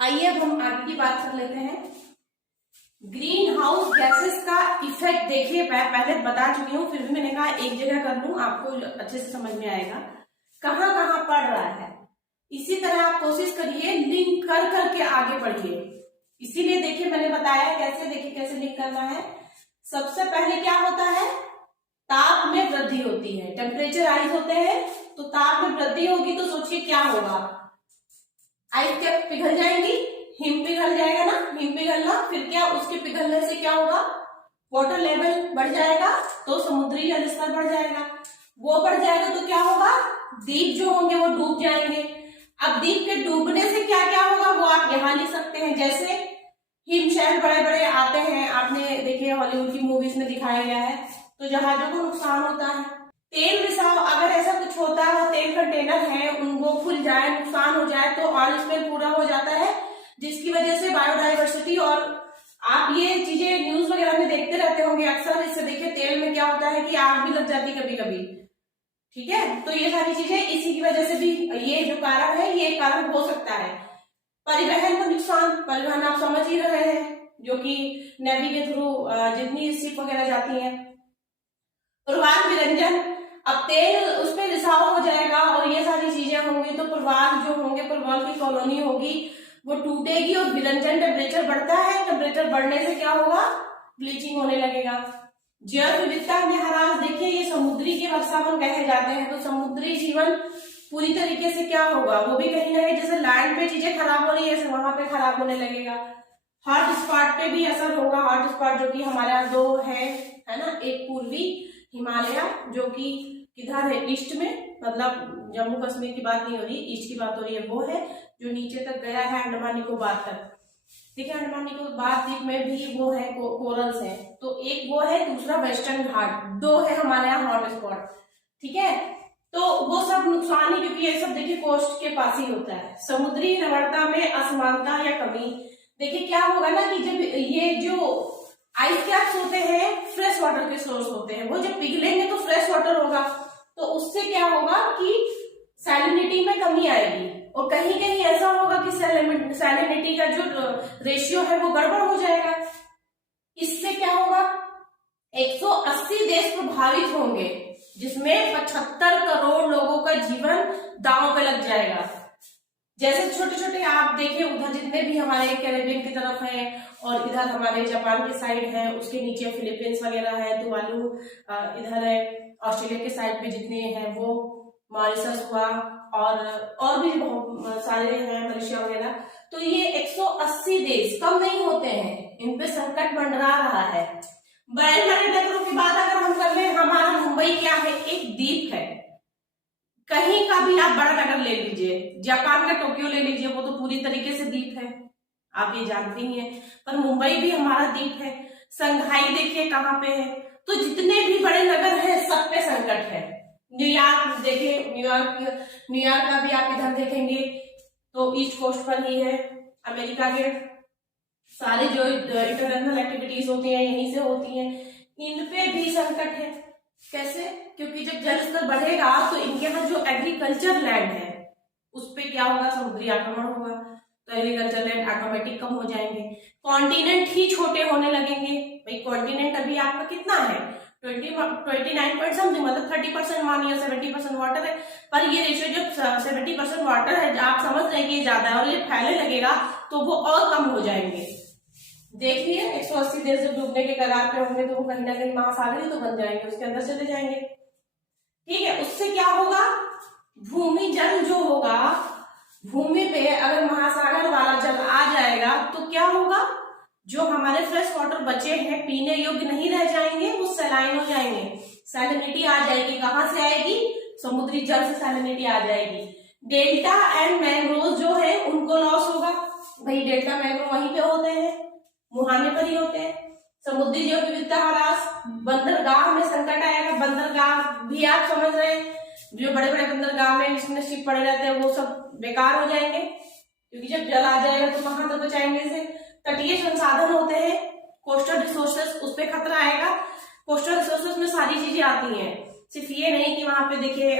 आइए अब हम आगे की बात कर लेते हैं। ग्रीन हाउस गैसेस का इफेक्ट देखिए, मैं पहले बता चुकी हूँ, फिर भी मैंने कहा एक जगह कर लूं, आपको अच्छे से समझ में आएगा कहाँ कहाँ पड़ रहा है। इसी तरह आप कोशिश करिए, लिंक कर करके आगे बढ़िए। इसीलिए देखिए मैंने बताया कैसे, देखिए कैसे लिंक करना है। सबसे पहले क्या होता है, ताप में वृद्धि होती है, टेम्परेचर राइज होते हैं तो ताप में वृद्धि होगी, तो सोचिए क्या होगा, आइस क्या पिघल जाएंगी, हिम पिघल जाएगा ना, हिम पिघलना, फिर क्या उसके पिघलने से क्या होगा, वाटर लेवल बढ़ जाएगा, तो समुद्री जल स्तर बढ़ जाएगा। वो बढ़ जाएगा तो क्या होगा, द्वीप जो होंगे वो डूब जाएंगे। अब द्वीप के डूबने से क्या क्या होगा वो आप यहाँ लिख सकते हैं, जैसे हिमशैल बड़े बड़े आते हैं, आपने देखिए हॉलीवुड की मूवीज में दिखाया गया है, तो जहाजों को नुकसान होता है। तेल रिसाव, अगर ऐसा कुछ होता है, तेल कंटेनर है उनको खुल जाए, नुकसान हो जाए, तो ऑयल स्पिल पूरा हो जाता है, जिसकी वजह से बायोडाइवर्सिटी, और आप ये चीजें न्यूज वगैरह में देखते रहते होंगे अक्सर, इससे देखिए तेल में क्या होता है कि आग भी लग जाती है कभी कभी, ठीक है। तो ये सारी चीजें इसी की वजह से भी, ये जो कारण है ये कारण हो सकता है। परिवहन का नुकसान, परिवहन आप समझ ही रहे हैं, जो कि नेवी के थ्रू जितनी शिप वगैरह जाती हैं। प्रवाह विरंजन, अब तेल उस पर रिसाव हो जाएगा और ये सारी चीजें होंगी, तो प्रवाह जो होंगे, प्रवाह की कॉलोनी होगी वो टूटेगी, और विरंजन, टेम्परेचर बढ़ता है, टेम्परेचर बढ़ने से क्या होगा, ब्लीचिंग होने लगेगा। जैव विविधता में ह्रास, देखिए ये समुद्री के वर्षावन कहे जाते हैं, तो समुद्री जीवन पूरी तरीके से क्या होगा, वो भी कहीं ना कहीं, जैसे लैंड पे चीजें खराब हो रही है वहां पे खराब होने लगेगा। हॉट स्पॉट पे भी असर होगा, हॉट स्पॉट जो कि हमारे यहाँ दो है ना, एक पूर्वी हिमालय जो कि किधर है, ईस्ट में, मतलब जम्मू कश्मीर की बात नहीं हो रही, ईस्ट की बात हो रही है, वो है जो नीचे तक गया है अंडमान निकोबार तक, ठीक है। अंडमान निकोबार द्वीप में भी वो है, कोरल्स है, तो एक वो है, दूसरा वेस्टर्न घाट, दो है हमारे यहाँ हॉट स्पॉट, ठीक है। तो वो सब नुकसान ही, क्योंकि ये सब देखिए कोस्ट के पास ही होता है। समुद्री लवणता में असमानता या कमी, देखिए क्या होगा ना कि जब ये जो आइस कैप्स होते हैं फ्रेश वाटर के सोर्स होते हैं, वो जब पिघलेंगे तो फ्रेश वाटर होगा, तो उससे क्या होगा कि सैलिनिटी में कमी आएगी, और कहीं कहीं ऐसा होगा कि सैलिनिटी का जो रेशियो है वो गड़बड़ हो जाएगा। इससे क्या होगा, 180 देश प्रभावित होंगे, जिसमें 75 करोड़ लोगों का जीवन दांव पे लग जाएगा। जैसे छोटे छोटे आप देखिए, उधर जितने भी हमारे कैरेबियन की तरफ हैं, और इधर हमारे जापान के साइड है, उसके नीचे फिलीपींस वगैरह है, तुवालू इधर है, ऑस्ट्रेलिया के साइड पे जितने हैं वो, मॉरिशस हुआ, और भी बहुत सारे हैं, मलेशिया वगैरह, तो ये 180 देश कम नहीं होते हैं, इन पे संकट मंडरा रहा है। बड़े नगरों की बात अगर हम कर ले, हमारा मुंबई क्या है, एक द्वीप है, कहीं का भी आप बड़ा नगर ले लीजिए, जापान का टोक्यो ले लीजिए, वो तो पूरी तरीके से द्वीप है, आप ये जानते ही हैं, पर मुंबई भी हमारा द्वीप है। संघाई देखिए कहाँ पे है, तो जितने भी बड़े नगर हैं सब पे संकट है। न्यूयॉर्क देखिए, न्यूयॉर्क का भी आप इधर देखेंगे तो ईस्ट कोस्ट पर ही है, अमेरिका के सारे जो इंटरनेशनल एक्टिविटीज होती हैं यहीं से होती हैं, इन पे भी संकट है। कैसे, क्योंकि जब जल स्तर बढ़ेगा तो इनके यहाँ जो एग्रीकल्चर लैंड है उस पे क्या होगा, समुद्री आक्रमण होगा, तो एग्रीकल्चर लैंड ऑटोमेटिक कम हो जाएंगे, कॉन्टिनेंट ही छोटे होने लगेंगे। भाई कॉन्टिनेंट अभी आपका कितना है, 29% समथिंग, मतलब 30% मानिए, 70% वाटर है, पर ये रेशियो जब 70% वाटर है, आप समझ रहे हैं कि ये ज्यादा है, और ये फैलने लगेगा तो वो और कम हो जाएंगे। देखिए 180 देश जब डूबने के कगार पे होंगे तो वो कहीं ना कहीं महासागर ही तो बन जाएंगे, उसके अंदर चले जाएंगे, ठीक है। उससे क्या होगा, भूमि जल जो होगा, भूमि पे अगर महासागर वाला जल आ जाएगा तो क्या होगा, जो हमारे फ्रेश वाटर बचे हैं पीने योग्य नहीं रह जाएंगे, वो सलाइन हो जाएंगे, सैलिनिटी आ जाएगी। कहां से आएगी, समुद्री जल से सैलिनिटी आ जाएगी। डेल्टा एंड मैंग्रोव जो है उनको लॉस होगा, भाई डेल्टा मैंग्रोव वहीं पे होते हैं, मुहाने पर ही होते हैं। समुद्री जैव विविधता ह्रास, बंदरगाह में संकट आएगा, बंदरगाह भी आप समझ रहे हैं, जो बड़े बड़े बंदरगाह में जिसमें शिप पड़े रहते हैं वो सब बेकार हो जाएंगे, क्योंकि जब जल आ जाएगा तो कहां तक बचाएंगे इसे। तटीय संसाधन होते हैं, कोस्टल रिसोर्सेस, उस पर खतरा आएगा। कोस्टल रिसोर्सेस में सारी चीजें आती हैं, सिर्फ ये नहीं कि वहां पे देखिए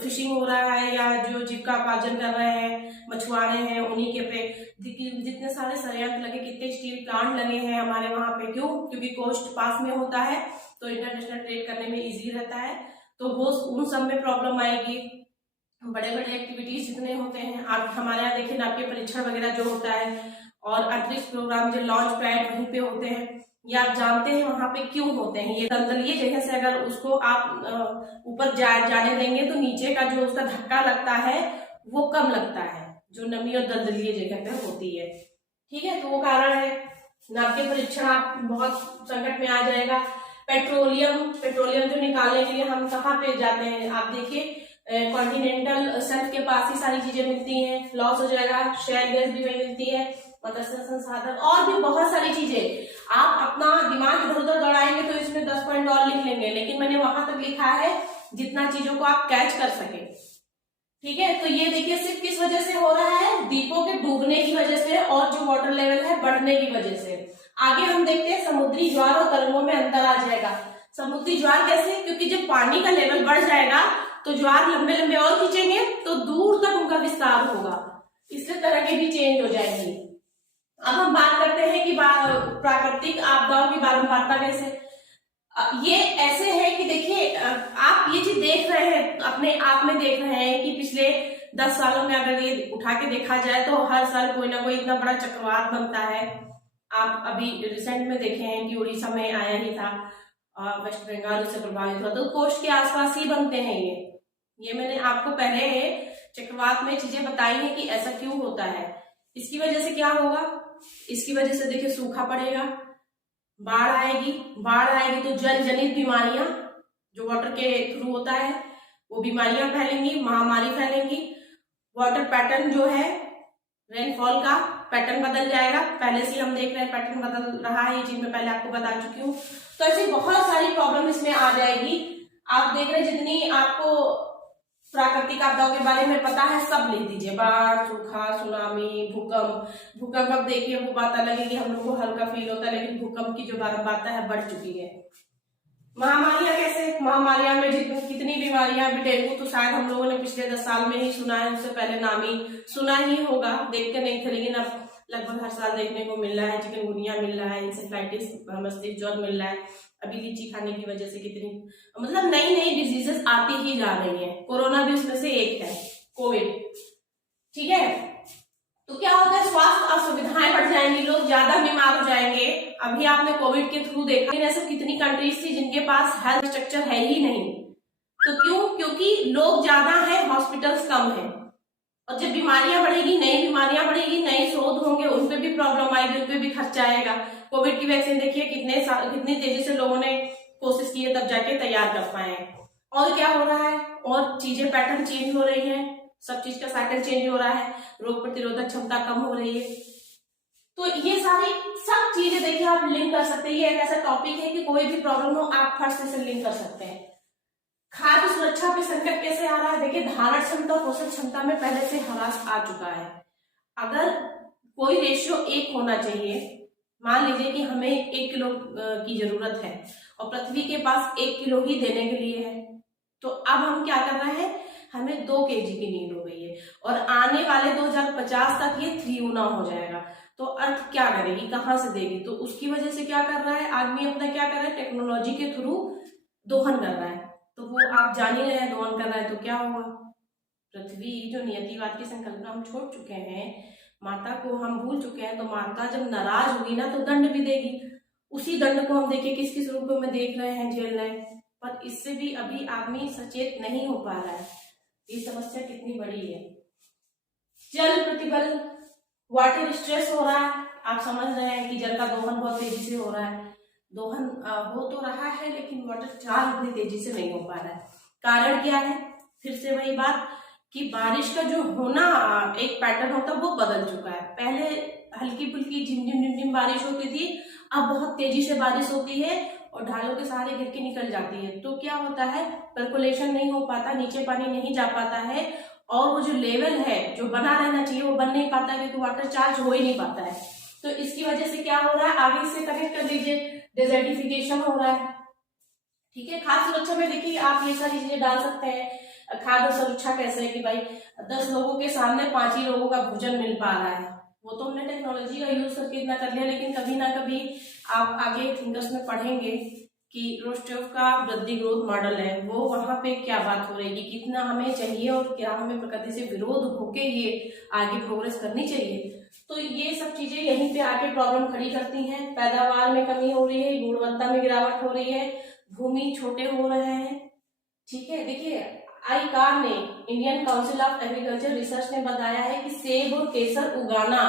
फिशिंग हो रहा है या जो जीविका उपार्जन कर रहे हैं मछुआरे हैं उन्हीं के पे, कितने सारे संयंत्र लगे, कितने स्टील प्लांट लगे हैं हमारे वहां पे। क्यों? क्योंकि कोस्ट पास में होता है तो इंटरनेशनल ट्रेड करने में इजी रहता है। तो वो उन सब में प्रॉब्लम आएगी। बड़े बड़े एक्टिविटीज जितने होते हैं, आप हमारे यहाँ देखिए नाट्य परीक्षण वगैरह जो होता है, और अंतरिक्ष प्रोग्राम जो लॉन्च पैड वहीं पे होते हैं, ये आप जानते हैं वहां पे क्यों होते हैं। ये दलदलीय जगह से अगर उसको आप ऊपर जाने देंगे तो नीचे का जो उसका धक्का लगता है वो कम लगता है, जो नमी और दलदलीय जगह पे होती है। ठीक है, तो वो कारण है। नाट्य परीक्षण आप बहुत संकट में आ जाएगा। पेट्रोलियम जो निकालने के लिए हम कहाँ पे जाते हैं, आप देखिए कॉन्टिनेंटल शेल्फ के पास ही सारी चीजें मिलती हैं, लॉस हो जाएगा। शेल गैस भी वही मिलती है, मत्स्य संसाधन और भी बहुत सारी चीजें। आप अपना दिमाग इधर उधर दौड़ाएंगे तो इसमें 10 पॉइंट और लिख लेंगे, लेकिन मैंने वहां तक लिखा है जितना चीजों को आप कैच कर सके। ठीक है, तो ये देखिए सिर्फ किस वजह से हो रहा है, द्वीपों के डूबने की वजह से और जो वाटर लेवल है बढ़ने की वजह से। आगे हम देखते हैं समुद्री ज्वार और तरंगों में अंतर आ जाएगा। समुद्री ज्वार कैसे? क्योंकि जब पानी का लेवल बढ़ जाएगा तो ज्वार लंबे लंबे और खींचेंगे तो दूर तक उनका विस्तार होगा, इससे तरंगें भी चेंज हो जाएंगी। अब हम बात करते हैं कि प्राकृतिक आपदाओं की बारंबारता कैसे। ये ऐसे है कि देखिए आप ये चीज देख रहे हैं, अपने आप में देख रहे हैं कि पिछले 10 सालों में अगर ये उठा के देखा जाए तो हर साल कोई ना कोई इतना बड़ा चक्रवात बनता है। आप अभी रिसेंट में देखे हैं कि उड़ीसा में आया ही था, वेस्ट बंगाल से प्रभावित हुआ, तो कोस्ट के आसपास ही बनते हैं ये मैंने आपको पहले चक्रवात में चीजें बताई हैं कि ऐसा क्यों होता है। इसकी वजह से क्या होगा, इसकी वजह से देखिए सूखा पड़ेगा, बाढ़ आएगी तो जल जनित बीमारियां जो वाटर के थ्रू होता है वो बीमारियां फैलेंगी, महामारी फैलेंगी। वाटर पैटर्न जो है, रेनफॉल का पैटर्न बदल जाएगा। पहले से हम देख रहे हैं पैटर्न बदल रहा है, ये चीज मैं पहले आपको बता चुकी हूँ। तो ऐसी बहुत सारी प्रॉब्लम इसमें आ जाएगी। आप देख रहे हैं जितनी आपको प्राकृतिक आपदाओं के बारे में पता है सब लिख दीजिए, बाढ़, सूखा, सुनामी, भूकंप। अब देखिए वो बात अलग है कि हम लोग को हल्का फील होता है, लेकिन भूकंप की जो बारंबारता है बढ़ चुकी है। महामारियां कैसे? महामारियां में कितनी बीमारियां, अभी डेंगू तो शायद हम लोगों ने पिछले 10 साल में ही सुना है, उससे पहले नाम ही सुना ही होगा, देखते नहीं थे, लेकिन अब लगभग हर साल देखने को मिल रहा है। चिकनगुनिया मिल रहा है, इंसेफ्लाइटिस, मस्तिष्क ज्वर मिल रहा है। अभी लीची खाने की वजह से कितनी मतलब नई नई डिजीजेस आती ही जा रही हैं। कोरोना भी उसमें से एक है, कोविड। ठीक है, तो क्या होता है, स्वास्थ्य असुविधाएं बढ़ जाएंगी, लोग ज्यादा बीमार हो जाएंगे। अभी आपने कोविड के थ्रू देखा, लेकिन ऐसे कितनी कंट्रीज थी जिनके पास हेल्थ स्ट्रक्चर है ही नहीं। तो क्यों? क्योंकि लोग ज्यादा है, हॉस्पिटल्स कम है। और जब बीमारियां बढ़ेगी, नई बीमारियां बढ़ेगी, नए शोध होंगे, उन पे भी प्रॉब्लम आएगी, उन पे भी खर्चा आएगा। कोविड की वैक्सीन देखिए कितनी तेजी से लोगों ने कोशिश की है, तब जाके तैयार कर पाए। और क्या हो रहा है, और चीजें पैटर्न चेंज हो रही है, सब चीज का साइकिल चेंज हो रहा है, रोग प्रतिरोधक क्षमता कम हो रही है। तो ये सारी सब चीजें देखिए आप लिंक कर सकते हैं। ये एक ऐसा टॉपिक है कि कोई भी प्रॉब्लम हो आप फर्स्ट से लिंक कर सकते हैं। खाद्य सुरक्षा पे संकट कैसे आ रहा है? देखिए धारण क्षमता और पोषण क्षमता में पहले से ह्रास आ चुका है। अगर कोई रेशियो 1 होना चाहिए, मान लीजिए कि हमें 1 किलो की जरूरत है और पृथ्वी के पास 1 किलो ही देने के लिए है, तो अब हम क्या कर रहे हैं, हमें 2 केजी की नीड हो गई है और आने वाले 2050 तक ये 3 गुना हो जाएगा। तो अर्थ क्या करेगी, कहाँ से देगी? तो उसकी वजह से क्या कर रहा है आदमी, अपना क्या कर रहा है, टेक्नोलॉजी के थ्रू दोहन कर रहा है। तो वो आप जान ही रहे हैं, दोहन कर रहा है तो क्या होगा, पृथ्वी जो नियतिवाद की संकल्पना हम छोड़ चुके हैं, माता को हम भूल चुके हैं, तो माता जब नाराज होगी ना तो दंड भी देगी। उसी दंड को हम देखिए किस किस रूप में देख रहे हैं, झेल रहे हैं, पर इससे भी अभी आदमी सचेत नहीं हो पा रहा है। ये समस्या कितनी बड़ी है। जल प्रतिबल, वाटर स्ट्रेस हो रहा है। आप समझ रहे हैं कि जल का दोहन बहुत तेजी से हो रहा है। दोहन हो तो रहा है, लेकिन वाटर चार्ज इतनी तेजी से नहीं हो पा रहा है। कारण क्या है? फिर से वही बात कि बारिश का जो होना एक पैटर्न होता है वो बदल चुका है। पहले हल्की फुल्की झिमझिम झिमझिम बारिश होती थी, अब बहुत तेजी से बारिश होती है और ढालों के सहारे गिर के निकल जाती है। तो क्या होता है, पर्कुलेशन नहीं हो पाता, नीचे पानी नहीं जा पाता है और वो जो लेवल है जो बना रहना चाहिए वो बन नहीं पाता, क्योंकि वाटर चार्ज हो ही नहीं पाता है। तो इसकी वजह से क्या हो रहा है, आगे से कनेक्ट कर लीजिए, डेजर्टिफिकेशन हो रहा है। ठीक है, खाद्य सुरक्षा में देखिए आप ये सारी चीजें डाल सकते हैं। खाद्य सुरक्षा कैसे है कि भाई 10 लोगों के सामने 5 ही लोगों का भोजन मिल पा रहा है, वो तो हमने टेक्नोलॉजी का यूज करके इतना कर लिया, लेकिन कभी ना कभी आप आगे थिंकर्स में पढ़ेंगे कि रोस्टोव का वृद्धि ग्रोथ मॉडल है, वो वहां पे क्या बात हो रही है, कितना हमें चाहिए और क्या हमें प्रकृति से विरोध होके ये आगे प्रोग्रेस करनी चाहिए। तो ये सब चीजें यहीं पे आके प्रॉब्लम खड़ी करती हैं। पैदावार में कमी हो रही है, गुणवत्ता में गिरावट हो रही है, भूमि छोटे हो रहे हैं। ठीक है, देखिए आईकार ने, Indian council of agriculture research ने बताया है कि सेब और केसर उगाना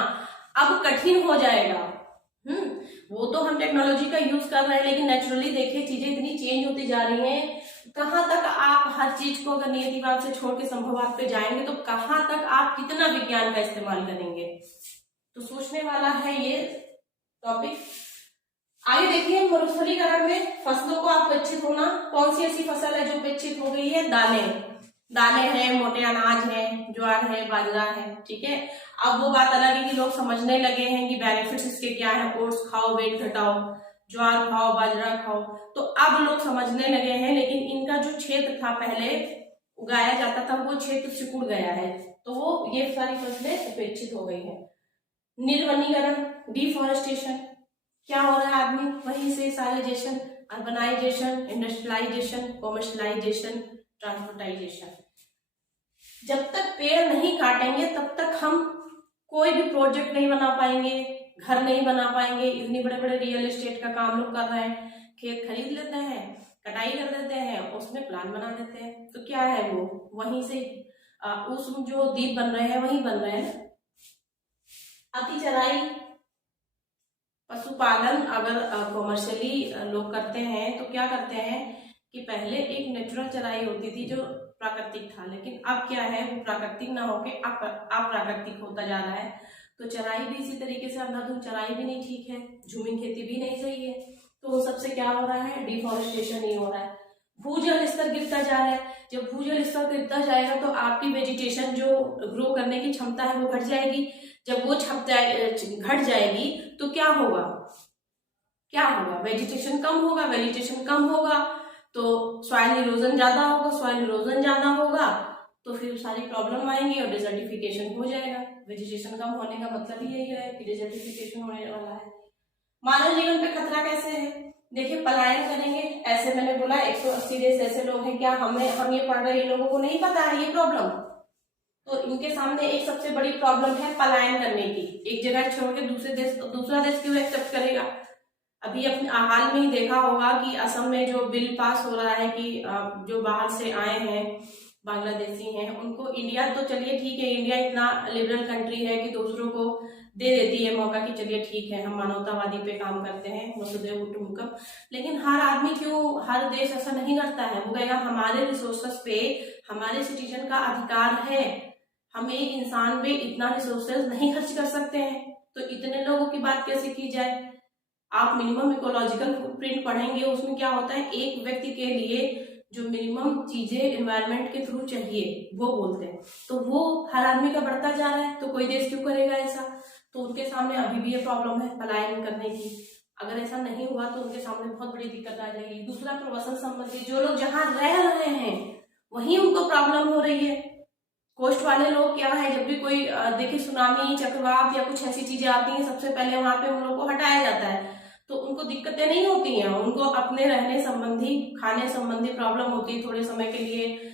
अब कठिन हो जाएगा। वो तो हम टेक्नोलॉजी का यूज कर रहे हैं, लेकिन नेचुरली देखिए चीजें इतनी चेंज होती जा रही हैं। कहां तक आप हर चीज को अगर नियतिवाद से छोड़ के संभववाद पे जाएंगे तो कहां तक आप कितना विज्ञान का इस्तेमाल करेंगे। तो सोचने वाला है ये टॉपिक। आगे देखिए, मरुस्थलीकरण में फसलों को अपेक्षित होना। कौन सी ऐसी फसल है जो अपेक्षित हो गई है? दालें हैं, मोटे अनाज है, ज्वार है, बाजरा है। ठीक है, अब वो बात अलग है कि लोग समझने लगे हैं कि बेनिफिट्स इसके क्या है। ओट्स खाओ, वेट घटाओ, ज्वार खाओ, बाजरा खाओ, तो अब लोग समझने लगे हैं। लेकिन इनका जो क्षेत्र था पहले उगाया जाता था, वो क्षेत्र सिकुड़ गया है, तो वो ये सारी फसलें अपेक्षित हो गई है। निर्वनीकरण, डिफॉरेस्टेशन, क्या हो रहा है? आदमी वहीं से साइलेजेशन, अर्बनाइजेशन, इंडस्ट्रियलाइजेशन, कॉमर्शलाइजेशन, ट्रांसपोर्टाइजेशन। जब तक पेड़ नहीं काटेंगे तब तक हम कोई भी प्रोजेक्ट नहीं बना पाएंगे, घर नहीं बना पाएंगे। इतने बड़े बड़े रियल एस्टेट का काम लोग कर रहे हैं, खेत खरीद लेते हैं, कटाई कर देते हैं, उसमें प्लान बना देते हैं, तो क्या है वो वहीं से उस जो द्वीप बन रहे हैं वहीं बन रहे हैं। अति चराई, पशुपालन अगर कॉमर्शियली लोग करते हैं तो क्या करते हैं कि पहले एक नेचुरल चराई होती थी जो प्राकृतिक था, लेकिन अब क्या है, वो प्राकृतिक ना होके अप्राकृतिक होता जा रहा है। तो चराई भी इसी तरीके से, अंधाधुंध चराई भी नहीं ठीक है, झूमिंग खेती भी नहीं सही है, तो उन सबसे क्या हो रहा है? डिफॉरेस्टेशन ही हो रहा है। भूजल स्तर गिरता जा रहा है। जब भूजल स्तर गिरता जाएगा तो आपकी वेजिटेशन जो ग्रो करने की क्षमता है वो घट जाएगी। जब वो घट जाएगी तो क्या होगा? वेजिटेशन कम होगा, वेजिटेशन कम होगा तो सॉइल इरोजन ज्यादा होगा, सॉइल इरोजन ज्यादा होगा तो फिर सारी प्रॉब्लम आएंगी और डिजर्टिफिकेशन हो जाएगा। वेजिटेशन कम होने का मतलब ही यही है कि डिजर्टिफिकेशन होने वाला है। मानव जीवन पे खतरा कैसे है? देखिए, पलायन करेंगे, ऐसे मैंने बोला 180 देश ऐसे लोग हैं, क्या हम ये पढ़ रहे हैं, लोगों को नहीं पता है ये प्रॉब्लम? तो इनके सामने एक सबसे बड़ी प्रॉब्लम है पलायन करने की। एक जगह छोड़ के दूसरा देश क्यों एक्सेप्ट करेगा? अभी अपने हाल में ही देखा होगा कि असम में जो बिल पास हो रहा है कि जो बाहर से आए हैं बांग्लादेशी हैं उनको इंडिया, तो चलिए ठीक है, इंडिया इतना लिबरल कंट्री है कि दूसरों को दे देती है मौका कि चलिए ठीक है हम मानवतावादी पे काम करते हैं, वसुधैव कुटुंबकम। लेकिन हर आदमी क्यों, हर देश ऐसा नहीं करता है। वो कहेगा हमारे रिसोर्सेस पे हमारे सिटीजन का अधिकार है, हम एक इंसान पे इतना रिसोर्सेज नहीं खर्च कर सकते हैं, तो इतने लोगों की बात कैसे की जाए? आप मिनिमम इकोलॉजिकल फुटप्रिंट पढ़ेंगे, उसमें क्या होता है, एक व्यक्ति के लिए जो मिनिमम चीजें एनवायरनमेंट के थ्रू चाहिए वो बोलते हैं, तो वो हर आदमी का बढ़ता जा रहा है, तो कोई देश क्यों करेगा ऐसा? तो उनके सामने अभी भी ये प्रॉब्लम है पलायन करने की। अगर ऐसा नहीं हुआ तो उनके सामने बहुत बड़ी दिक्कत आ जाएगी। दूसरा, प्रवासन संबंधी, जो लोग जहां रह रहे हैं वहीं उनको प्रॉब्लम हो रही है। कोस्ट वाले लोग क्या है, जब भी कोई देखिए सुनामी, चक्रवात या कुछ ऐसी चीजें आती हैं, सबसे पहले वहां पे उन लोगों को हटाया जाता है, तो उनको दिक्कतें नहीं होती हैं। उनको अपने रहने संबंधी, खाने संबंधी प्रॉब्लम होती है थोड़े समय के लिए।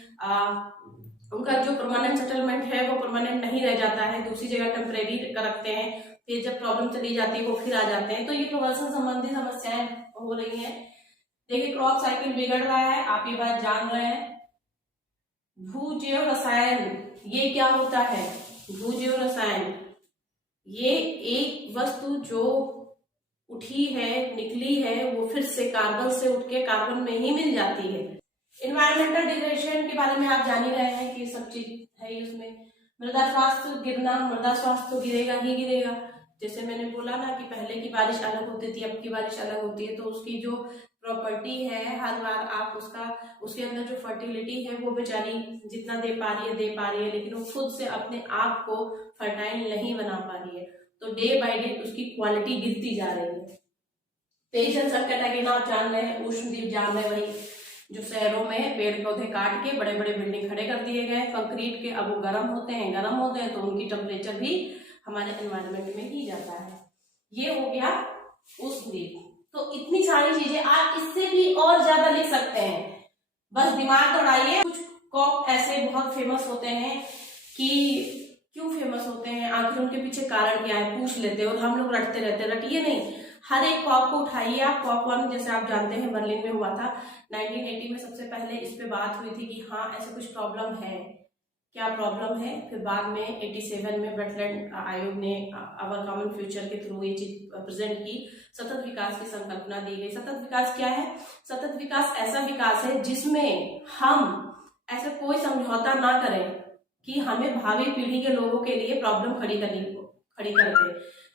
उनका जो परमानेंट सेटलमेंट है वो परमानेंट नहीं रह जाता है, दूसरी जगह टेम्परेरी रखते हैं, फिर जब प्रॉब्लम चली जाती है वो फिर आ जाते हैं। तो ये प्रवासन संबंधी समस्याएं हो रही हैं। देखिए, क्रॉप साइकिल बिगड़ रहा है, आप ये बात जान रहे हैं। भूजैव रसायन, ये क्या होता है? भूजैव रसायन, ये एक वस्तु जो उठी है, निकली है, वो फिर से कार्बन से उठ के कार्बन में ही मिल जाती है। इन्वायरमेंटल डिग्रेडेशन के बारे में आप जान ही रहे हैं कि सब चीज है उसमें। मृदा स्वास्थ्य गिरना, मृदा स्वास्थ्य तो गिरेगा ही गिरेगा। जैसे मैंने बोला ना कि पहले की बारिश अलग होती थी, अब की बारिश अलग होती है, तो उसकी जो प्रॉपर्टी है हर बार आप उसके अंदर जो फर्टिलिटी है वो बेचारी जितना दे पा रही है, लेकिन वो खुद से अपने आप को फर्टाइल नहीं बना पा रही है, तो डे बाय डे उसकी क्वालिटी गिरती जा रही है। पेयजल संकट है कि ना जान रहे हैं, उष्णद्वीप जान रहे, वही जो शहरों में पेड़ पौधे काट के बड़े बड़े बिल्डिंग खड़े कर दिए गए कंक्रीट के, अब वो गर्म होते हैं तो उनकी टेम्परेचर भी हमारे एनवायरनमेंट में ही जाता है। ये हो गया उस द्वीप। तो इतनी सारी चीजें आप इससे भी और ज्यादा लिख सकते हैं, बस दिमाग दौड़ाइए। कुछ कॉप ऐसे बहुत फेमस होते हैं कि क्यों फेमस होते हैं, आखिर उनके पीछे कारण क्या है, पूछ लेते हैं और हम लोग रटते रहते। रटिए नहीं, हर एक कॉप को उठाइए आप। कॉप 1 जैसे आप जानते हैं बर्लिन में हुआ था 1980 में, सबसे पहले इस पे बात हुई थी कि हाँ ऐसे कुछ प्रॉब्लम है, क्या प्रॉब्लम है। फिर बाद में 87 में वेटलैंड आयोग ने आवर कॉमन फ्यूचर के थ्रू ये चीज प्रेजेंट की, सतत विकास की संकल्पना दी गई। सतत विकास क्या है? सतत विकास ऐसा विकास है जिसमें हम ऐसा कोई समझौता ना करें कि हमें भावी पीढ़ी के लोगों के लिए प्रॉब्लम खड़ी करके,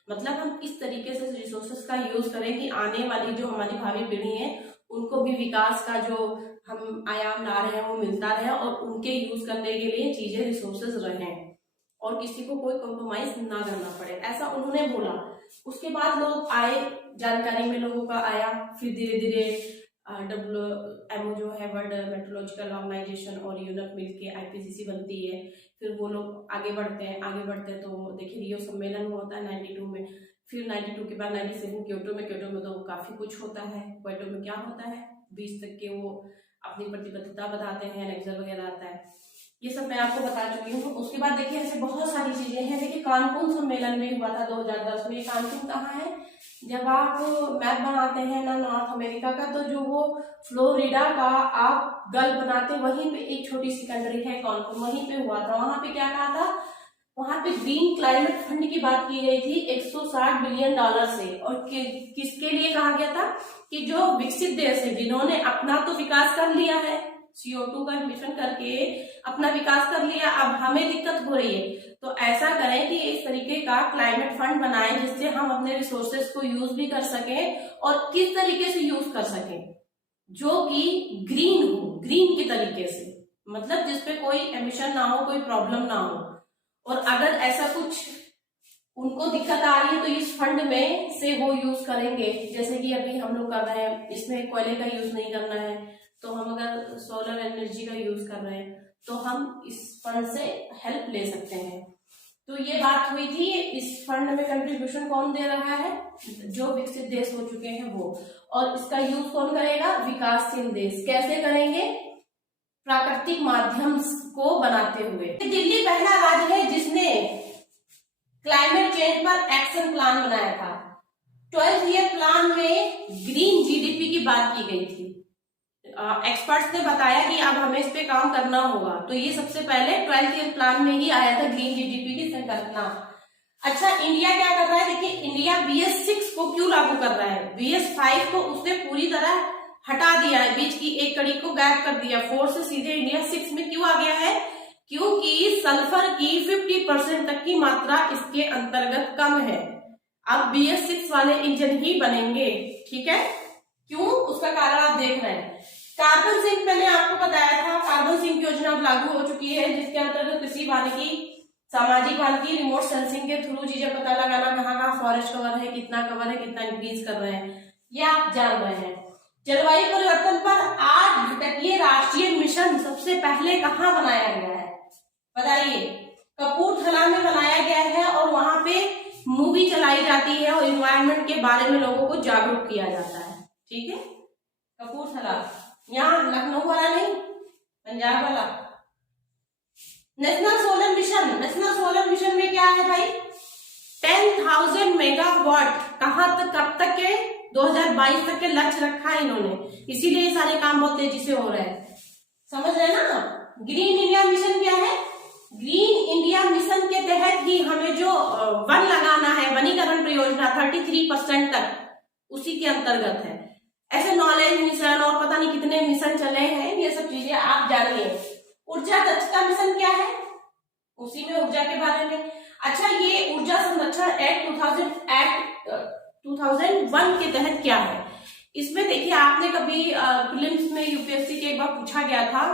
मतलब हम इस तरीके से रिसोर्सेस का यूज करें कि आने वाली जो हमारी भावी पीढ़ी है उनको भी विकास का जो हम आयाम ला रहे हैं वो मिलता रहे और उनके यूज करने के लिए चीजें रिसोर्सेज रहें और किसी को कोई कॉम्प्रोमाइज ना करना पड़े, ऐसा उन्होंने बोला। उसके बाद लोग आए, जानकारी में लोगों का आया, फिर धीरे धीरे WMO जो है वर्ल्ड मेट्रोलॉजिकल ऑर्गेनाइजेशन और यूरोप मिलके IPCC बनती है। फिर वो लोग आगे बढ़ते हैं तो देखिए रियो सम्मेलन हुआ होता है 92 में, फिर 92 के बाद 97 क्योटो में तो काफी कुछ होता है। क्योटो में क्या होता है, 20 तक के वो अपनी प्रतिबद्धता बताते हैं, नेक्सर वगैरह आता है, ये सब मैं आपको बता चुकी हूँ। उसके बाद देखिए ऐसे बहुत सारी चीजें हैं। देखिए कानकून सम्मेलन भी हुआ था 2010 में। कानकून कहाँ है? जब आप मैप बनाते हैं ना नॉर्थ अमेरिका का, तो जो वो फ्लोरिडा का आप गल बनाते, वहीं पे एक छोटी सी कंट्री है कानकून, वहीं पे हुआ था। वहां पे क्या कहा था? वहां पे ग्रीन क्लाइमेट फंड की बात की गई थी $160 बिलियन से। और किसके लिए कहा गया था? कि जो विकसित देश है जिन्होंने अपना तो विकास कर लिया है, CO2 का एमिशन करके अपना विकास कर लिया, अब हमें दिक्कत हो रही है, तो ऐसा करें कि इस तरीके का क्लाइमेट फंड बनाएं जिससे हम अपने रिसोर्सेज को यूज भी कर सकें और किस तरीके से यूज कर सकें जो कि ग्रीन हो, ग्रीन के तरीके से, मतलब जिसपे कोई एमिशन ना हो, कोई प्रॉब्लम ना हो। और अगर ऐसा कुछ उनको दिक्कत आ रही है तो इस फंड में से वो यूज करेंगे। जैसे कि अभी हम लोग कर रहे हैं, इसमें कोयले का यूज नहीं करना है, तो हम अगर सोलर एनर्जी का यूज कर रहे हैं तो हम इस फंड से हेल्प ले सकते हैं। तो ये बात हुई थी। इस फंड में कंट्रीब्यूशन कौन दे रहा है? जो विकसित देश हो चुके हैं वो। और इसका यूज कौन करेगा? विकासशील देश। कैसे करेंगे? प्राकृतिक माध्यम को बनाते हुए। दिल्ली पहला राज्य है जिसने क्लाइमेट चेंज पर एक्शन प्लान बनाया था। 12 ईयर प्लान में ग्रीन GDP की बात की गई थी। एक्सपर्ट्स ने बताया कि अब हमें इस पे काम करना होगा, तो ये सबसे पहले 12 ईयर प्लान में ही आया था ग्रीन GDP की संकल्पना। अच्छा, इंडिया क्या कर रहा है? देखिए इंडिया BS6 को क्यों लागू कर रहा है? BS5 को उसने पूरी तरह हटा दिया है, बीच की एक कड़ी को गायब कर दिया। 4 से सीधे इंडिया 6 में क्यों आ गया है? क्योंकि सल्फर की 50% तक की मात्रा इसके अंतर्गत कम है। अब BS6 वाले इंजन ही बनेंगे, ठीक है? क्यों? उसका कारण आप देख रहे हैं। कार्बन सिंक मैंने आपको बताया था, कार्बन सिंक योजना अब लागू हो चुकी है, जिसके अंतर्गत कृषि वानिकी, सामाजिक वानिकी, रिमोट सेंसिंग के थ्रू चीजें पता लगाना, कहाँ फॉरेस्ट कवर है, कितना कवर है, कितना इंक्रीज कर रहे हैं, ये आप जान रहे हैं। जलवायु परिवर्तन पर 8 घटकीय राष्ट्रीय मिशन सबसे पहले कहाँ बनाया गया है? बताइए। कपूरथला में बनाया गया है और वहां पे मूवी चलाई जाती है और इन्वायरमेंट के बारे में लोगों को जागरूक किया जाता है, ठीक है? कपूरथला, यहाँ लखनऊ वाला नहीं, पंजाब वाला। नेशनल सोलर मिशन में क्या है भाई? 10,000 मेगावाट कहाँ तक, कब तक के? 2022 तक के लक्ष्य रखा है इन्होंने, इसीलिए ये सारे काम बहुत तेजी से हो रहे हैं। समझ रहे ना? ग्रीन इंडिया मिशन क्या है? ग्रीन इंडिया मिशन के तहत ही हमें जो वन लगाना है, वनीकरण परियोजना 33% तक, उसी के अंतर्गत है। ऐसे नॉलेज मिशन और पता नहीं कितने मिशन चले हैं, ये सब चीजें आप जानिए। ऊर्जा दक्षता मिशन क्या है? उसी में ऊर्जा के बारे में। अच्छा, ये ऊर्जा संरक्षण एक्ट 2001 के तहत क्या है? इसमें देखिए, आपने कभी प्रीलिम्स में UPSC के एक बार पूछा गया था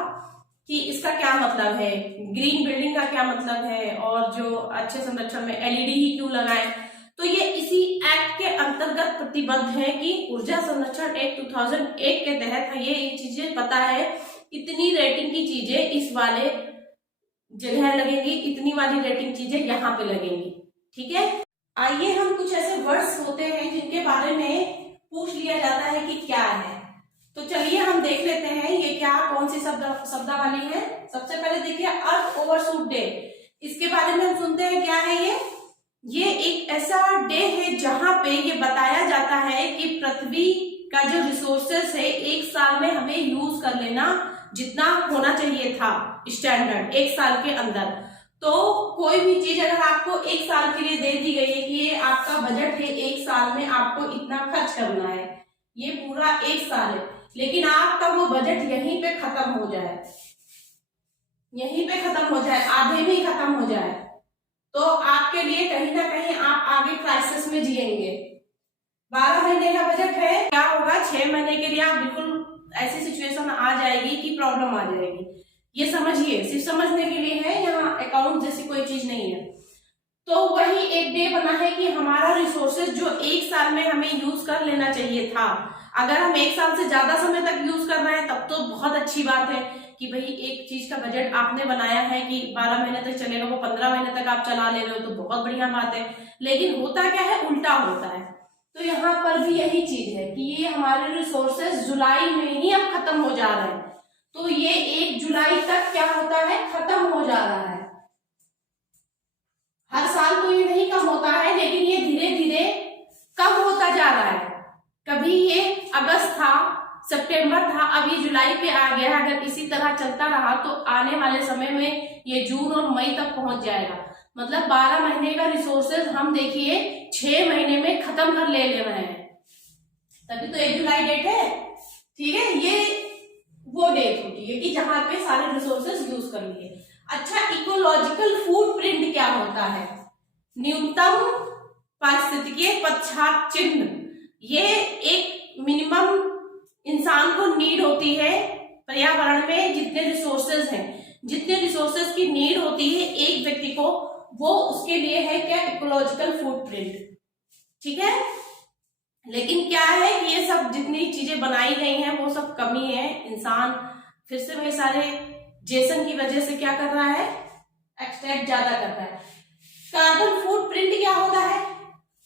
कि इसका क्या मतलब है, ग्रीन बिल्डिंग का क्या मतलब है, और जो अच्छे संरक्षण में LED ही क्यों लगाएं। तो ये इसी एक्ट के अंतर्गत प्रतिबद्ध है कि ऊर्जा संरक्षण एक्ट 2001 के तहत ये चीजें पता है, इतनी रेटिंग की चीजें इस वाले जगह लगेंगी, इतनी वाली रेटिंग चीजें यहाँ पे लगेंगी, ठीक है। आइए हम कुछ ऐसे वर्ड्स होते हैं जिनके बारे में पूछ लिया जाता है कि क्या है, तो चलिए हम देख लेते हैं ये क्या कौन सी शब्दावली है। सबसे पहले देखिए अर्थ ओवरशूट डे, इसके बारे में हम सुनते हैं क्या है ये एक ऐसा डे है जहां पे ये बताया जाता है कि पृथ्वी का जो रिसोर्सेस है एक साल में हमें यूज कर लेना जितना होना चाहिए था स्टैंडर्ड एक साल के अंदर। तो कोई भी चीज अगर आपको एक साल के लिए दे दी गई है कि ये आपका बजट है, एक साल में आपको इतना खर्च करना है, ये पूरा एक साल है, लेकिन आपका वो बजट यहीं पे खत्म हो जाए, यहीं पे खत्म हो जाए, आधे में ही खत्म हो जाए, तो आपके लिए कहीं ना कहीं आप आगे क्राइसिस में जिएंगे। 12 महीने का बजट है, क्या होगा 6 महीने के लिए आप बिल्कुल ऐसी सिचुएशन आ जाएगी कि प्रॉब्लम आ जाएगी। ये समझिए, सिर्फ समझने के लिए है, यहाँ अकाउंट जैसी कोई चीज नहीं है। तो वही एक डे बना है कि हमारा रिसोर्सेज जो एक साल में हमें यूज कर लेना चाहिए था, अगर हम एक साल से ज्यादा समय तक यूज कर रहे हैं तब तो बहुत अच्छी बात है कि भाई एक चीज का बजट आपने बनाया है कि 12 महीने तक चलेगा, वो 15 महीने तक आप चला ले रहे हो तो बहुत बढ़िया बात है। लेकिन होता क्या है, उल्टा होता है। तो यहाँ पर भी यही चीज है कि ये हमारे रिसोर्सेज जुलाई में ही अब खत्म हो जा रहे हैं, तो ये 1 जुलाई तक क्या होता है, खत्म हो जा रहा है। हर साल तो ये नहीं कम होता है, लेकिन ये धीरे धीरे कम होता जा रहा है। कभी ये अगस्त था, सितंबर था, अब ये जुलाई पे आ गया। अगर इसी तरह चलता रहा तो आने वाले समय में ये जून और मई तक पहुंच जाएगा। मतलब 12 महीने का रिसोर्सेज हम देखिए 6 महीने में खत्म कर ले रहे हैं, तभी तो 1 जुलाई डेट है। ठीक है, ये वो डेट होती है कि जहां पे सारे रिसोर्सेज यूज कर लिए। अच्छा, इकोलॉजिकल फुटप्रिंट क्या होता है? न्यूनतम पारिस्थितिकीय पश्चात चिन्ह, ये एक मिनिमम इंसान को नीड होती है पर्यावरण में, जितने रिसोर्सेज हैं, जितने रिसोर्सेज की नीड होती है एक व्यक्ति को, वो उसके लिए है क्या, इकोलॉजिकल फुटप्रिंट। ठीक है, लेकिन क्या है कि ये सब जितनी चीजें बनाई गई हैं वो सब कमी है। इंसान फिर से वही सारे जेसन की वजह से क्या कर रहा है, एक्सट्रैक्ट ज्यादा कर रहा है। कार्बन फुटप्रिंट क्या होता है?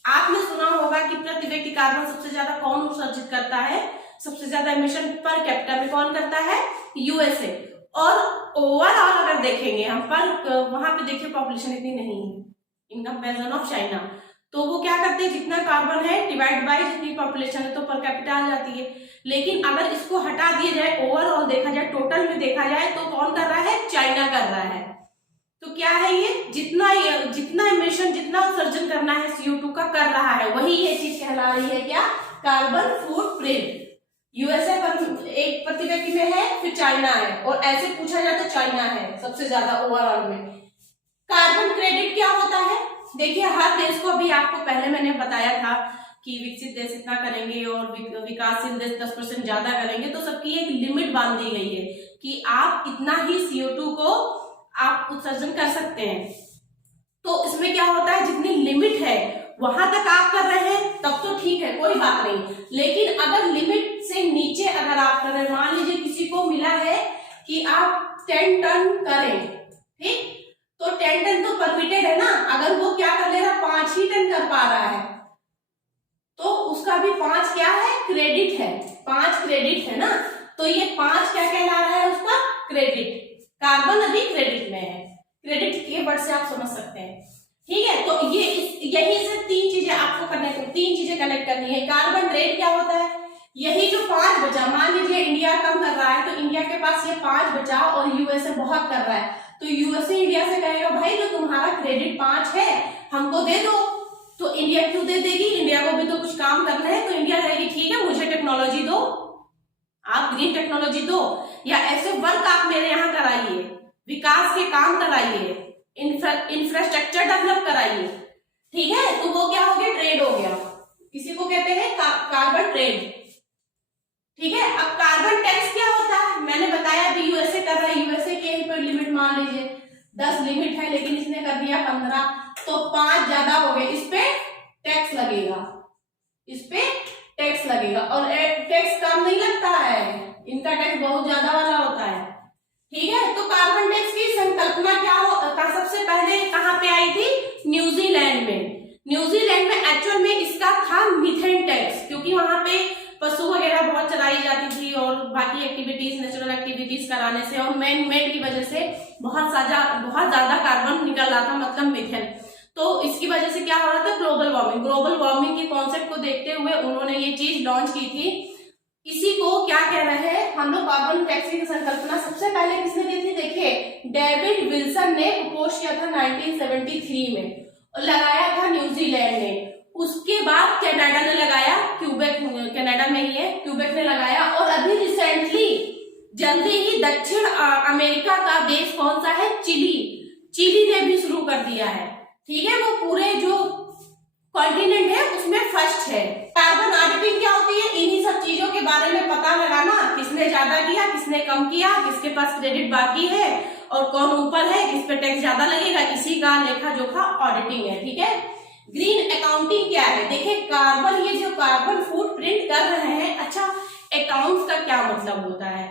आपने सुना होगा कि प्रति व्यक्ति कार्बन सबसे ज्यादा कौन उत्सर्जित करता है? सबसे ज्यादा एमिशन पर कैपिटा में कौन करता है? यूएसए। और ओवरऑल अगर देखेंगे हम पर, वहां पे देखिए पॉपुलेशन इतनी नहीं है इन कंपेरिजन ऑफ चाइना, तो वो क्या करते हैं, जितना कार्बन है डिवाइड बाय जितनी पॉपुलेशन है तो पर कैपिटा आ जाती है। लेकिन अगर इसको हटा दिया जाए, ओवरऑल देखा जाए, टोटल में देखा जाए, तो कौन कर रहा है? चाइना कर रहा है। तो क्या है ये, जितना एमिशन, जितना उत्सर्जन करना है CO2 का कर रहा है, वही ये चीज कहला रही है क्या, कार्बन फुटप्रिंट। यूएसए पर एक प्रति व्यक्ति में है, फिर चाइना है, और ऐसे पूछा जाए तो चाइना है सबसे ज्यादा ओवरऑल में। कार्बन क्रेडिट क्या होता है? देखिए हर देश को, अभी आपको पहले मैंने बताया था कि विकसित देश इतना करेंगे और विकासशील देश 10% ज्यादा करेंगे, तो सबकी एक लिमिट बांध दी गई है कि आप इतना ही CO2 को आप उत्सर्जन कर सकते हैं। तो इसमें क्या होता है, जितनी लिमिट है वहां तक आप कर रहे हैं तब तो ठीक है, कोई बात नहीं। लेकिन अगर लिमिट से नीचे अगर आप कर रहे हैं, मान लीजिए किसी को मिला है कि आप 10 टन करें, ठीक, तो 10 टन तो परमिटेड है ना, अगर वो क्या कर ले रहा, 5 ही टन कर पा रहा है, तो उसका भी 5 क्या है, क्रेडिट है, 5 क्रेडिट है ना। तो ये 5 क्या कहला रहा है, उसका क्रेडिट। कार्बन अभी क्रेडिट में है, क्रेडिट के वर्ड से आप समझ सकते हैं। ठीक है, तो ये यही से 3 चीजें आपको तीन चीजें कनेक्ट करनी है। कार्बन रेट क्या होता है, यही जो 5 बचा, मान लीजिए इंडिया कम कर रहा है तो इंडिया के पास ये 5 बचा और यूएसए बहुत कर रहा है, तो यूएसए इंडिया से कहेगा भाई जो तुम्हारा क्रेडिट 5 है हमको दे दो। तो इंडिया क्यों दे देगी, इंडिया को भी तो कुछ काम करना है। तो इंडिया कहेगी ठीक है, मुझे टेक्नोलॉजी दो, आप ग्रीन टेक्नोलॉजी दो, या ऐसे वर्क आप मेरे यहाँ कराइए, विकास के काम कराइए, इंफ्रास्ट्रक्चर डेवलप कराइए। ठीक है, तो वो क्या हो गया, ट्रेड हो गया, किसी को कहते हैं कार्बन ट्रेड। ठीक है, अब कार्बन टैक्स क्या होता है, मैंने बताया अभी यूएसए कर रहा है, यूएसए के पर लिमिट मान लीजिए 10 लिमिट है, लेकिन इसने कर दिया 15, तो 5 ज्यादा हो गए, इस पे टैक्स लगेगा, इस पे टैक्स लगेगा। और टैक्स कम नहीं लगता है, इनका टैक्स बहुत ज्यादा वाला होता है। ठीक है, तो कार्बन टैक्स की संकल्पना क्या हो, सबसे पहले कहां पे आई थी, न्यूजीलैंड में एक्चुअल में इसका था मीथेन टैक्स, क्योंकि वहां पे पशु वगैरह बहुत चलाई जाती थी और बाकी एक्टिविटीज, नेचुरल एक्टिविटीज कराने से और मैन मेड की वजह से बहुत ज्यादा कार्बन निकल रहा था, मतलब मीथेन। तो इसकी वजह से क्या हो रहा था, ग्लोबल वार्मिंग के कॉन्सेप्ट को देखते हुए उन्होंने ये चीज लॉन्च की थी। इसी को क्या कह रहे हैं हम लोग, कार्बन टैक्स की संकल्पना सबसे पहले किसने दी थी, देखिए डेविड विल्सन ने प्रपोज किया था 1973 में और लगाया था न्यूजीलैंड ने। उसके बाद कनाडा ने लगाया, क्यूबेक कनाडा में ही है, क्यूबेक ने लगाया। और अभी रिसेंटली जल्दी ही दक्षिण अमेरिका का देश कौन सा है, चिली ने भी शुरू कर दिया है। ठीक है, वो पूरे जो कॉन्टिनेंट है उसमें फर्स्ट है। कार्बन ऑडिटिंग क्या होती है, इन्हीं सब चीजों के बारे में पता लगाना, किसने ज्यादा किया, किसने कम किया, किसके पास क्रेडिट बाकी है और कौन ऊपर है, किस पे टैक्स ज्यादा लगेगा, इसी का लेखा जोखा ऑडिटिंग है। ठीक है, ग्रीन अकाउंटिंग क्या है, देखिए कार्बन, ये जो कार्बन फुटप्रिंट कर रहे हैं, अच्छा अकाउंट्स का क्या मतलब होता है,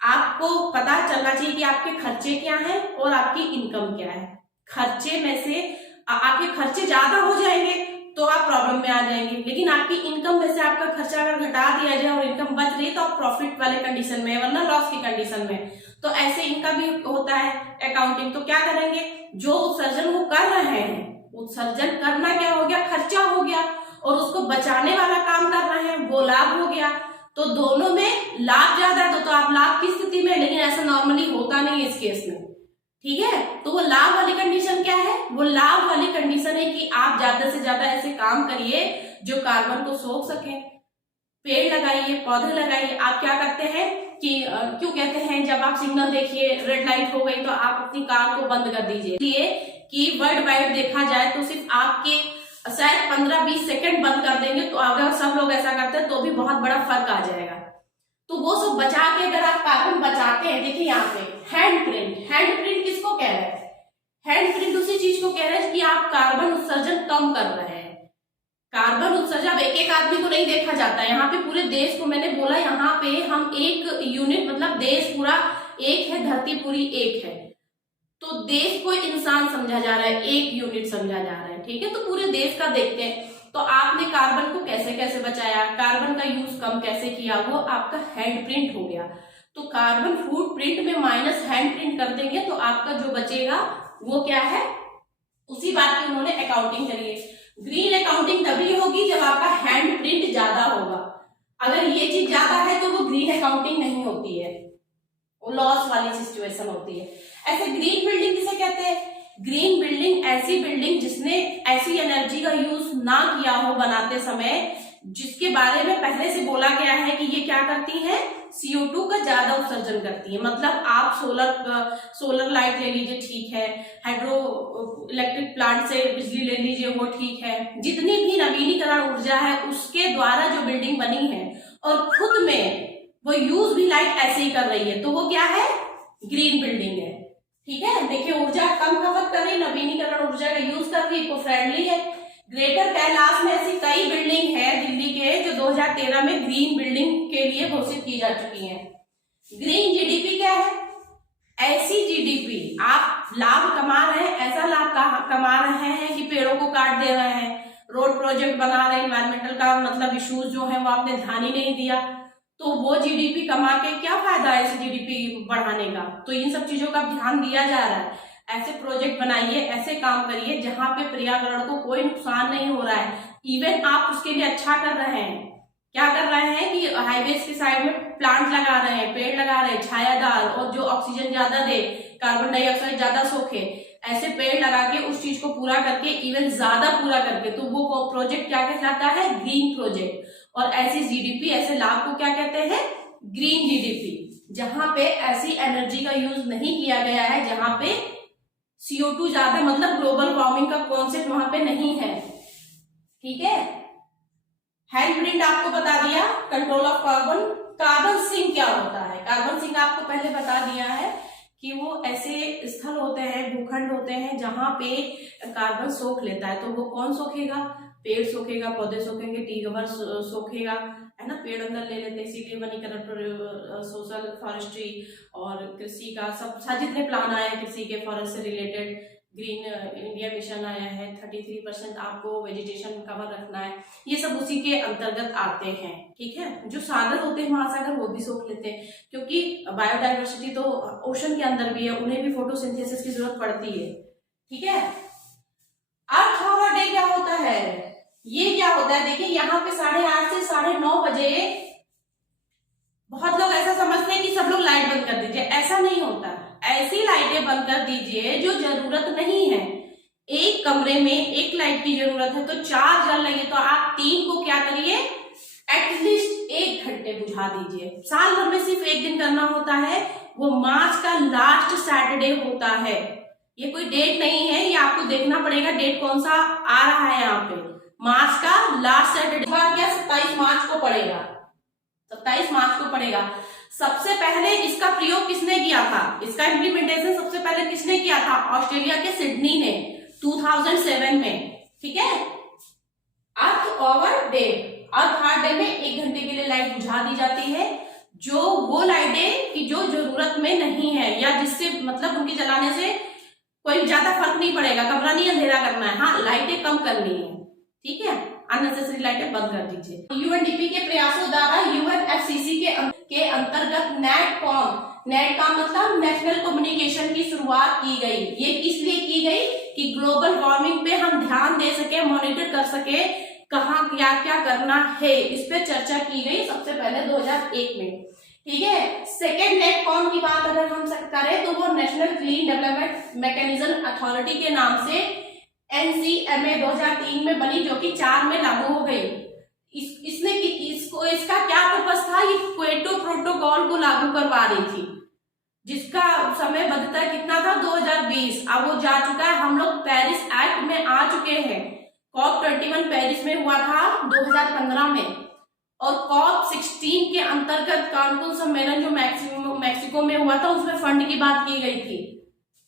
आपको पता चलना चाहिए कि आपके खर्चे क्या हैं और आपकी इनकम क्या है। खर्चे में से आपके खर्चे ज्यादा हो जाएंगे तो आप प्रॉब्लम में आ जाएंगे, लेकिन आपकी इनकम में से आपका खर्चा अगर घटा दिया जाए और इनकम बच रही तो आप प्रॉफिट वाले कंडीशन में, वरना लॉस की कंडीशन में। तो ऐसे इनका भी होता है अकाउंटिंग। तो क्या करेंगे, जो उत्सर्जन वो कर रहे हैं, उत्सर्जन करना क्या हो गया, खर्चा हो गया, और उसको बचाने वाला काम कर रहे हैं वो लाभ हो गया। तो दोनों में लाभ ज्यादा है तो आप लाभ की स्थिति में, लेकिन ऐसा नॉर्मली होता नहीं है इस केस में। ठीक है, तो वो लाभ वाली कंडीशन क्या है, वो लाभ वाली कंडीशन है कि आप ज्यादा से ज्यादा ऐसे काम करिए जो कार्बन को सोख सके। पेड़ लगाइए, पौधे लगाइए। आप क्या करते हैं कि क्यों कहते हैं, जब आप सिग्नल देखिए रेड लाइट हो गई तो आप अपनी कार को बंद कर दीजिए, इसलिए कि वर्ल्ड वाइड देखा जाए तो सिर्फ आपके शायद 15-20 सेकंड बंद कर देंगे, तो अगर सब लोग ऐसा करते हैं तो भी बहुत बड़ा फर्क आ जाएगा। तो वो सब बचा के अगर आप कार्बन बचाते हैं, देखिए यहाँ पे हैंडप्रिंट किसको कह रहे हैं, हैंडप्रिंट उसी चीज को कह रहे हैं कि आप कार्बन उत्सर्जन कम कर रहे हैं। कार्बन उत्सर्जन अब एक आदमी को नहीं देखा जाता है, यहाँ पे पूरे देश को, मैंने बोला यहाँ पे हम एक यूनिट, मतलब देश पूरा एक है, धरती पूरी एक है, तो देश को इंसान समझा जा रहा है, एक यूनिट समझा जा रहा है। ठीक है, तो पूरे देश का देखते हैं। तो आपने कार्बन को कैसे कैसे बचाया, कार्बन का यूज कम कैसे किया, वो आपका हैंडप्रिंट हो गया। तो कार्बन फुटप्रिंट में माइनस हैंडप्रिंट कर देंगे तो आपका जो बचेगा वो क्या है, उसी बात की उन्होंने अकाउंटिंग करी है। ग्रीन अकाउंटिंग तभी होगी जब आपका हैंडप्रिंट ज्यादा होगा। अगर ये चीज ज्यादा है तो वो ग्रीन अकाउंटिंग नहीं होती है, वो लॉस वाली सिचुएशन होती है। ऐसे ग्रीन बिल्डिंग किसे कहते हैं, ग्रीन बिल्डिंग ऐसी बिल्डिंग जिसने ऐसी एनर्जी का यूज ना किया हो बनाते समय, जिसके बारे में पहले से बोला गया है कि ये क्या करती है, CO2 का ज्यादा उत्सर्जन करती है। मतलब आप सोलर लाइट ले लीजिए, ठीक है, हाइड्रो इलेक्ट्रिक प्लांट से बिजली ले लीजिए, वो ठीक है, जितनी भी नवीनीकरण ऊर्जा है उसके द्वारा जो बिल्डिंग बनी है और खुद में वो यूज भी लाइट ऐसे ही कर रही है, तो वो क्या है, ग्रीन बिल्डिंग है। ठीक है, देखिए ऊर्जा कम खपत कर रही, नवीनीकरण ऊर्जा का यूज कर रही, इको फ्रेंडली है। ग्रेटर कैलाश में ऐसी कई बिल्डिंग है दिल्ली के जो 2013 में ग्रीन बिल्डिंग के लिए घोषित की जा चुकी हैं। ग्रीन जीडीपी क्या है, ऐसी जीडीपी आप लाभ कमा रहे हैं, ऐसा लाभ कमा रहे हैं कि पेड़ों को काट दे रहे हैं, रोड प्रोजेक्ट बना रहे हैं, इन्वायरमेंटल का मतलब इश्यूज जो है वो आपने ध्यान ही नहीं दिया, तो वो जीडीपी कमा के क्या फायदा है इस जीडीपी बढ़ाने का। तो इन सब चीजों का ध्यान दिया जा रहा है। ऐसे प्रोजेक्ट बनाइए, ऐसे काम करिए जहां पे पर्यावरण को कोई नुकसान नहीं हो रहा है, इवन आप उसके लिए अच्छा कर रहे हैं। क्या कर रहे हैं कि हाईवेज के साइड में प्लांट लगा रहे हैं, पेड़ लगा रहे हैं छायादार, और जो ऑक्सीजन ज्यादा दे, कार्बन डाइऑक्साइड ज्यादा सोखे, ऐसे पेड़ लगा के उस चीज को पूरा करके, इवन ज्यादा पूरा करके, तो वो प्रोजेक्ट क्या कहलाता है, ग्रीन प्रोजेक्ट। और ऐसी जीडीपी, ऐसे लाभ को क्या कहते हैं, ग्रीन जीडीपी, जहां पे ऐसी एनर्जी का यूज नहीं किया गया है, जहां पे CO2 ज्यादा, मतलब ग्लोबल वार्मिंग का कॉन्सेप्ट वहां पे नहीं है। ठीक है, हैंडप्रिंट आपको बता दिया, control of carbon. Carbon sink क्या होता है, कार्बन सिंक आपको पहले बता दिया है कि वो ऐसे स्थल होते हैं, भूखंड होते हैं जहां पे कार्बन सोख लेता है। तो वो कौन सोखेगा, पेड़ सोखेगा, पौधे सोखेंगे, टी कवर सोखेगा, है ना, पेड़ अंदर ले लेते हैं, इसीलिए वनीकरण, सोशल फॉरेस्ट्री और कृषि का सब जितने प्लान आए कृषि के, फॉरेस्ट से रिलेटेड, ग्रीन इंडिया मिशन आया है, 33% आपको वेजिटेशन कवर रखना है, ये सब उसी के अंतर्गत आते हैं। ठीक है, जो सागर होते हैं महासागर वो भी सोख लेते हैं, क्योंकि बायोडाइवर्सिटी तो ओशन के अंदर भी है, उन्हें भी फोटोसिंथेसिस की जरूरत पड़ती है। ठीक है, अर्थ आवर डे क्या होता है, ये क्या होता है, देखिए यहाँ पे 8:30 से 9:30 बजे, बहुत लोग ऐसा समझते हैं कि सब लोग लाइट बंद कर दीजिए, ऐसा नहीं होता। ऐसी लाइटें बंद कर दीजिए जो जरूरत नहीं है। एक कमरे में एक लाइट की जरूरत है तो 4 जल रही है, तो आप 3 को क्या करिए, एटलीस्ट 1 घंटे बुझा दीजिए। साल भर में सिर्फ एक दिन करना होता है, वो मार्च का लास्ट सैटरडे होता है। ये कोई डेट नहीं है, ये आपको देखना पड़ेगा डेट कौन सा आ रहा है यहाँ पे, मार्च का लास्ट सैटरडे। क्या 27 मार्च को पड़ेगा, 27 मार्च को पड़ेगा। सबसे पहले इसका प्रयोग किसने किया था, इसका इम्प्लीमेंटेशन सबसे पहले किसने किया था, ऑस्ट्रेलिया के सिडनी ने 2007 में। ठीक है, Earth Hour Day, Earth Hour Day में 1 घंटे के लिए लाइट बुझा दी जाती है, जो वो लाइटें कि जो जरूरत में नहीं है या जिससे मतलब उनके जलाने से कोई ज्यादा फर्क नहीं पड़ेगा, कमरा नहीं अंधेरा करना है, हाँ लाइटें कम करनी है। ठीक है, अननेसेसरी लाइटें बंद कर दीजिए। यूएनडीपी के प्रयासों द्वारा यूएनएफसीसी के अंतर्गत नेट का मतलब नेशनल कम्युनिकेशन की शुरुआत की गई। ये किस लिए की गई कि ग्लोबल वार्मिंग पे हम ध्यान दे सके, मॉनिटर कर सके, कहाँ क्या क्या करना है, इस पे चर्चा की गई सबसे पहले 2001 में। ठीक है, सेकेंड नेट कॉम की बात अगर हम करें तो वो national clean development mechanism authority के नाम से NCMA 2003 में बनी, जो कि 4 में लागू हो गई। इसका क्या पर्पस था, ये क्योटो प्रोटोकॉल को लागू करवा रही थी, जिसका समय बद्धता कितना था 2020। अब वो जा चुका है, हम लोग पेरिस एक्ट में आ चुके हैं। COP21 पेरिस में हुआ था 2015 में, और COP16 के अंतर्गत कानकुन सम्मेलन जो मैक्सिको में हुआ था, उसमें फंड की बात की गई थी।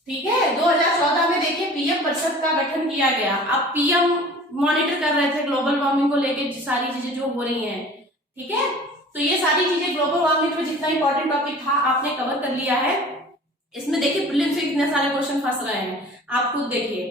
ठीक है, 2014 में देखिए PM परिषद का गठन किया गया। अब PM मॉनिटर कर रहे थे ग्लोबल वार्मिंग को लेकर सारी चीजें जो हो रही हैं। ठीक है, तो ये सारी चीजें ग्लोबल वार्मिंग पे जितना इंपॉर्टेंट टॉपिक था आपने कवर कर लिया है। इसमें देखिए प्रीलिम्स से कितने सारे क्वेश्चन फंस रहे हैं, आप खुद देखिए।